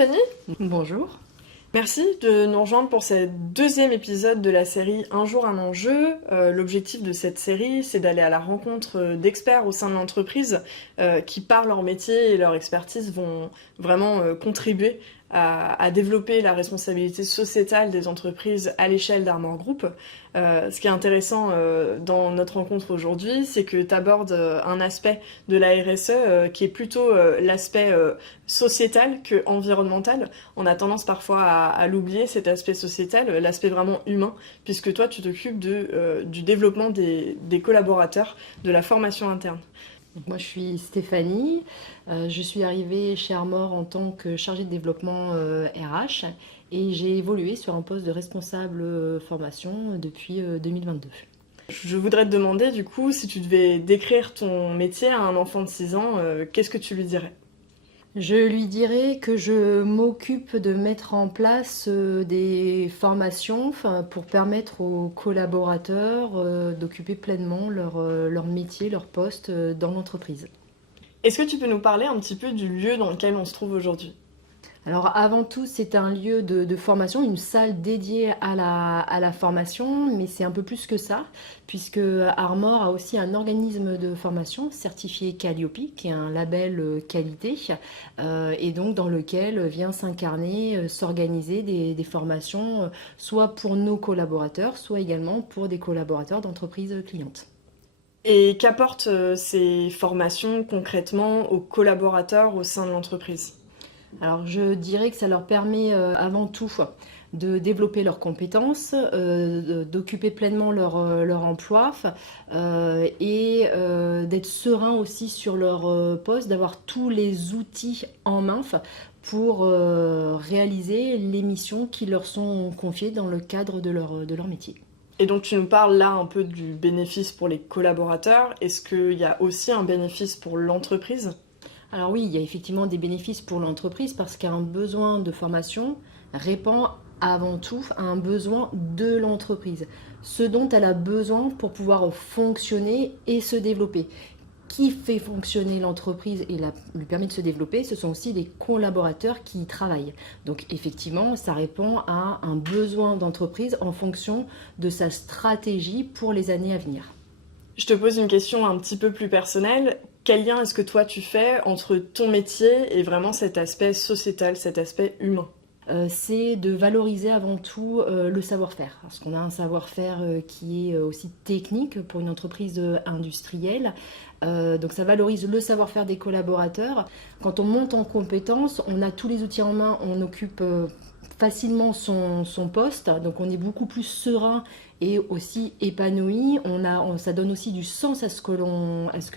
Stéphanie, Bonjour. merci de nous rejoindre pour ce deuxième épisode de la série Un jour un enjeu. L'objectif de cette série, c'est d'aller à la rencontre d'experts au sein de l'entreprise qui, par leur métier et leur expertise, vont vraiment contribuer à développer la responsabilité sociétale des entreprises à l'échelle d'Armor Group. Ce qui est intéressant dans notre rencontre aujourd'hui, c'est que tu abordes un aspect de la RSE qui est plutôt l'aspect sociétal que environnemental. On a tendance parfois à l'oublier, cet aspect sociétal, l'aspect vraiment humain, puisque toi tu t'occupes du développement des collaborateurs, de la formation interne. Donc moi je suis Stéphanie, je suis arrivée chez Armor en tant que chargée de développement RH et j'ai évolué sur un poste de responsable formation depuis 2022. Je voudrais te demander du coup, si tu devais décrire ton métier à un enfant de 6 ans, qu'est-ce que tu lui dirais? Je lui dirais que je m'occupe de mettre en place des formations pour permettre aux collaborateurs d'occuper pleinement leur métier, leur poste dans l'entreprise. Est-ce que tu peux nous parler un petit peu du lieu dans lequel on se trouve aujourd'hui? Alors avant tout, c'est un lieu de formation, une salle dédiée à la formation, mais c'est un peu plus que ça, puisque Armor a aussi un organisme de formation certifié Calliope, qui est un label qualité, et donc dans lequel vient s'incarner, s'organiser des formations, soit pour nos collaborateurs, soit également pour des collaborateurs d'entreprises clientes. Et qu'apportent ces formations concrètement aux collaborateurs au sein de l'entreprise? Alors je dirais que ça leur permet avant tout de développer leurs compétences, d'occuper pleinement leur emploi et d'être serein aussi sur leur poste, d'avoir tous les outils en main pour réaliser les missions qui leur sont confiées dans le cadre de leur métier. Et donc tu nous parles là un peu du bénéfice pour les collaborateurs. Est-ce qu'il y a aussi un bénéfice pour l'entreprise? Alors oui, il y a effectivement des bénéfices pour l'entreprise parce qu'un besoin de formation répond avant tout à un besoin de l'entreprise, ce dont elle a besoin pour pouvoir fonctionner et se développer. Qui fait fonctionner l'entreprise et lui permet de se développer, ce sont aussi les collaborateurs qui y travaillent. Donc effectivement, ça répond à un besoin d'entreprise en fonction de sa stratégie pour les années à venir. Je te pose une question un petit peu plus personnelle. Quel lien est-ce que toi tu fais entre ton métier et vraiment cet aspect sociétal, cet aspect humain? C'est de valoriser avant tout le savoir-faire. Parce qu'on a un savoir-faire qui est aussi technique pour une entreprise industrielle. Donc ça valorise le savoir-faire des collaborateurs. Quand on monte en compétences, on a tous les outils en main, on occupe facilement son poste, donc on est beaucoup plus serein et aussi épanoui. Ça donne aussi du sens à ce que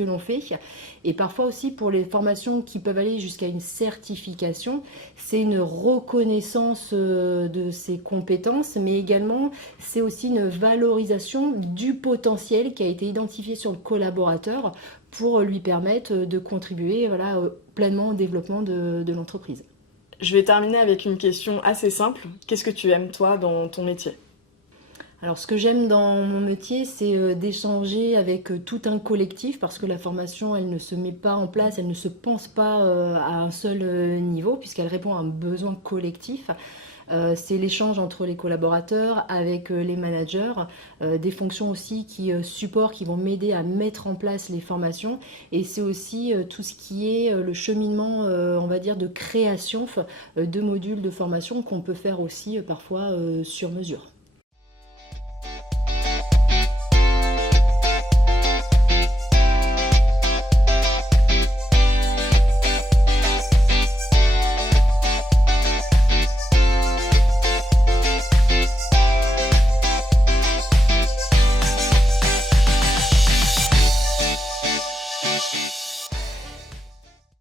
l'on fait. Et parfois aussi pour les formations qui peuvent aller jusqu'à une certification, c'est une reconnaissance de ses compétences, mais également c'est aussi une valorisation du potentiel qui a été identifié sur le collaborateur pour lui permettre de contribuer pleinement au développement de l'entreprise. Je vais terminer avec une question assez simple. Qu'est-ce que tu aimes toi dans ton métier? Alors ce que j'aime dans mon métier, c'est d'échanger avec tout un collectif parce que la formation, elle ne se met pas en place, elle ne se pense pas à un seul niveau puisqu'elle répond à un besoin collectif. C'est l'échange entre les collaborateurs avec les managers, des fonctions aussi qui vont m'aider à mettre en place les formations et c'est aussi tout ce qui est le cheminement, on va dire, de création de modules de formation qu'on peut faire aussi parfois sur mesure.